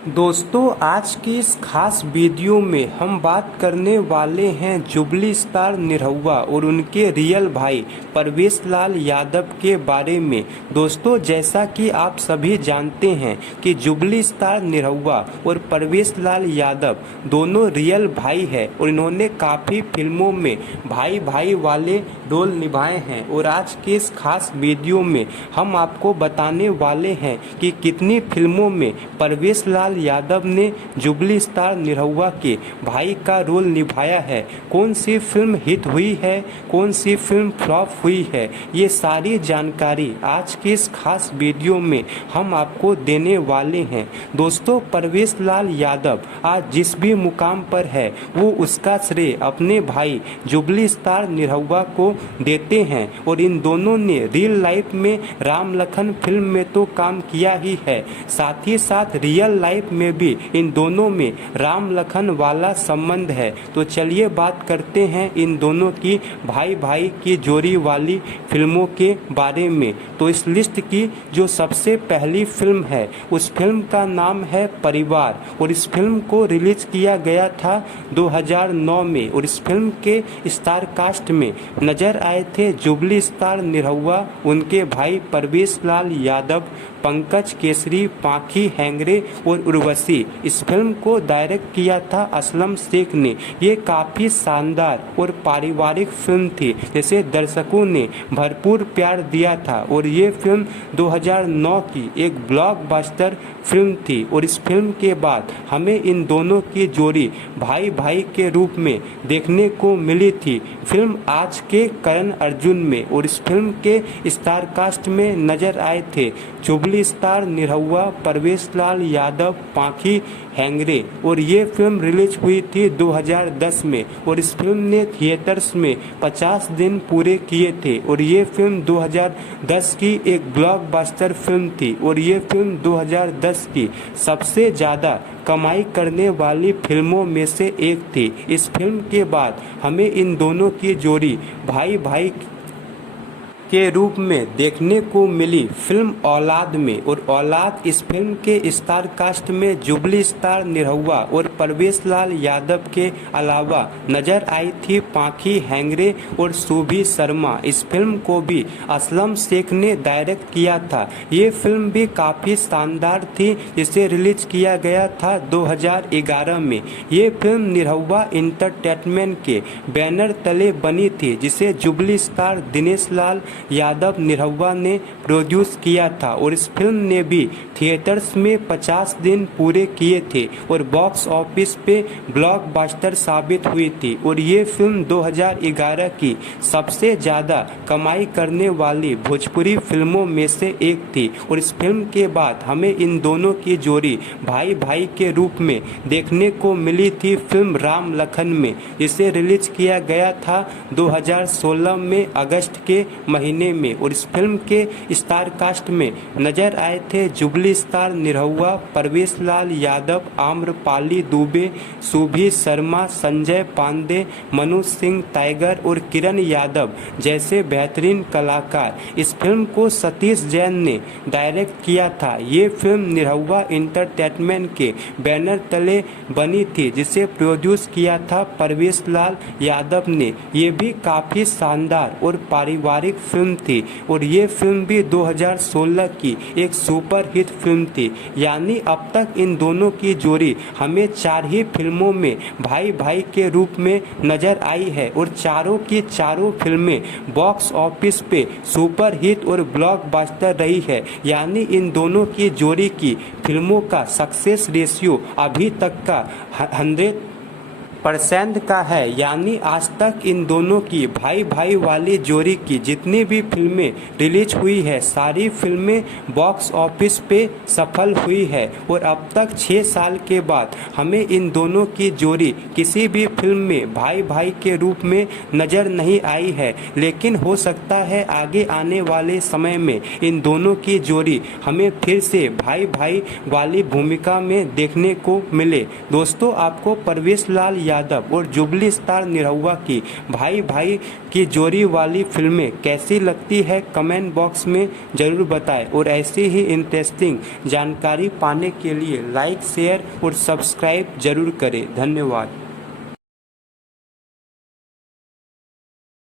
दोस्तों, आज की इस खास वीडियो में हम बात करने वाले हैं जुबली स्टार निरहुआ और उनके रियल भाई परवेश लाल यादव के बारे में। दोस्तों, जैसा कि आप सभी जानते हैं कि जुबली स्टार निरहुआ और परवेश लाल यादव दोनों रियल भाई हैं और इन्होंने काफ़ी फिल्मों में भाई भाई वाले रोल निभाए हैं। और आज के इस खास वीडियो में हम आपको बताने वाले हैं कि कितनी फिल्मों में परवेश लाल यादव ने जुबली स्टार निरहुआ के भाई का रोल निभाया है, कौन सी फिल्म हिट हुई है, कौन सी फिल्म फ्लॉप हुई है। ये सारी जानकारी आज के इस खास वीडियो में हम आपको देने वाले हैं। दोस्तों, परवेश लाल यादव आज जिस भी मुकाम पर है वो उसका श्रेय अपने भाई जुबली स्टार निरहुआ को देते हैं। और इन दोनों ने रियल लाइफ में राम लखन फिल्म में तो काम किया ही है, साथ ही साथ रियल लाइफ में भी इन दोनों में राम लखन वाला संबंध है। तो चलिए बात करते हैं इन दोनों की भाई भाई की जोड़ी वाली फिल्मों के बारे में। तो इस लिस्ट की जो सबसे पहली फिल्म है उस फिल्म का नाम है परिवार और इस फिल्म को रिलीज किया गया था 2009 में। और इस फिल्म के स्टार कास्ट में नजर आए थे जुबली स्टार निरहुआ, उनके भाई परवेश लाल यादव, पंकज केसरी, पाखी हैंगरे और उर्वशी। इस फिल्म को डायरेक्ट किया था असलम शेख ने। ये काफ़ी शानदार और पारिवारिक फिल्म थी जिसे दर्शकों ने भरपूर प्यार दिया था और ये फिल्म 2009 की एक ब्लॉकबस्टर फिल्म थी। और इस फिल्म के बाद हमें इन दोनों की जोड़ी भाई भाई के रूप में देखने को मिली थी फिल्म आज के करण अर्जुन में। और इस फिल्म के स्टार कास्ट में नजर आए थे जुबली स्टार निरहुआ, परवेश लाल यादव, पाखी हैंगरे। और ये फिल्म रिलीज हुई थी 2010 में और इस फिल्म ने थिएटर्स में 50 दिन पूरे किए थे। और ये फिल्म 2010 की एक ब्लॉकबस्टर फिल्म थी और ये फिल्म 2010 की सबसे ज़्यादा कमाई करने वाली फिल्मों में से एक थी। इस फिल्म के बाद हमें इन दोनों की जोड़ी भाई भाई के रूप में देखने को मिली फिल्म औलाद में। और औलाद इस फिल्म के स्टार कास्ट में जुबली स्टार निरहुआ और परवेश लाल यादव के अलावा नजर आई थी पाखी हैंगरे और सुभी शर्मा। इस फिल्म को भी असलम शेख ने डायरेक्ट किया था। ये फिल्म भी काफ़ी शानदार थी जिसे रिलीज किया गया था 2011 में। ये फिल्म निरहुआ इंटरटेनमेंट के बैनर तले बनी थी जिसे जुबली स्टार दिनेश लाल यादव निरहुआ ने प्रोड्यूस किया था। और इस फिल्म ने भी थिएटर्स में 50 दिन पूरे किए थे और बॉक्स ऑफिस पे ब्लॉकबस्टर साबित हुई थी। और ये फिल्म 2011 की सबसे ज़्यादा कमाई करने वाली भोजपुरी फिल्मों में से एक थी। और इस फिल्म के बाद हमें इन दोनों की जोड़ी भाई भाई के रूप में देखने को मिली थी फिल्म राम लखन में, जिसे रिलीज किया गया था 2016 में अगस्त के महीने में। और इस फिल्म के स्टार कास्ट में नजर आए थे जुबली स्टार निरहुआ, परवेश लाल यादव, आम्रपाली दुबे, सुभी शर्मा, संजय पांडे, मनोज सिंह टाइगर और किरण यादव जैसे बेहतरीन कलाकार। इस फिल्म को सतीश जैन ने डायरेक्ट किया था। ये फिल्म निरहुआ इंटरटेनमेंट के बैनर तले बनी थी जिसे प्रोड्यूस किया था परवेश लाल यादव ने। ये भी काफ़ी शानदार और पारिवारिक फिल्म थी और ये फिल्म भी 2016 की एक सुपर हिट फिल्म थी। यानी अब तक इन दोनों की जोड़ी हमें 4 ही फिल्मों में भाई भाई के रूप में नजर आई है और चारों की चारों फिल्में बॉक्स ऑफिस पे सुपर हिट और ब्लॉकबस्टर रही है। यानी इन दोनों की जोड़ी की फिल्मों का सक्सेस रेशियो अभी तक का 100% का है। यानी आज तक इन दोनों की भाई भाई वाली जोड़ी की जितनी भी फिल्में रिलीज हुई है सारी फिल्में बॉक्स ऑफिस पे सफल हुई है। और अब तक 6 साल के बाद हमें इन दोनों की जोड़ी किसी भी फिल्म में भाई भाई के रूप में नज़र नहीं आई है, लेकिन हो सकता है आगे आने वाले समय में इन दोनों की जोड़ी हमें फिर से भाई भाई वाली भूमिका में देखने को मिले। दोस्तों, आपको परवेश लाल यादव और जुबली स्टार निरहुआ की भाई भाई की जोड़ी वाली फिल्में कैसी लगती है कमेंट बॉक्स में ज़रूर बताएं। और ऐसी ही इंटरेस्टिंग जानकारी पाने के लिए लाइक शेयर और सब्सक्राइब जरूर करें। धन्यवाद।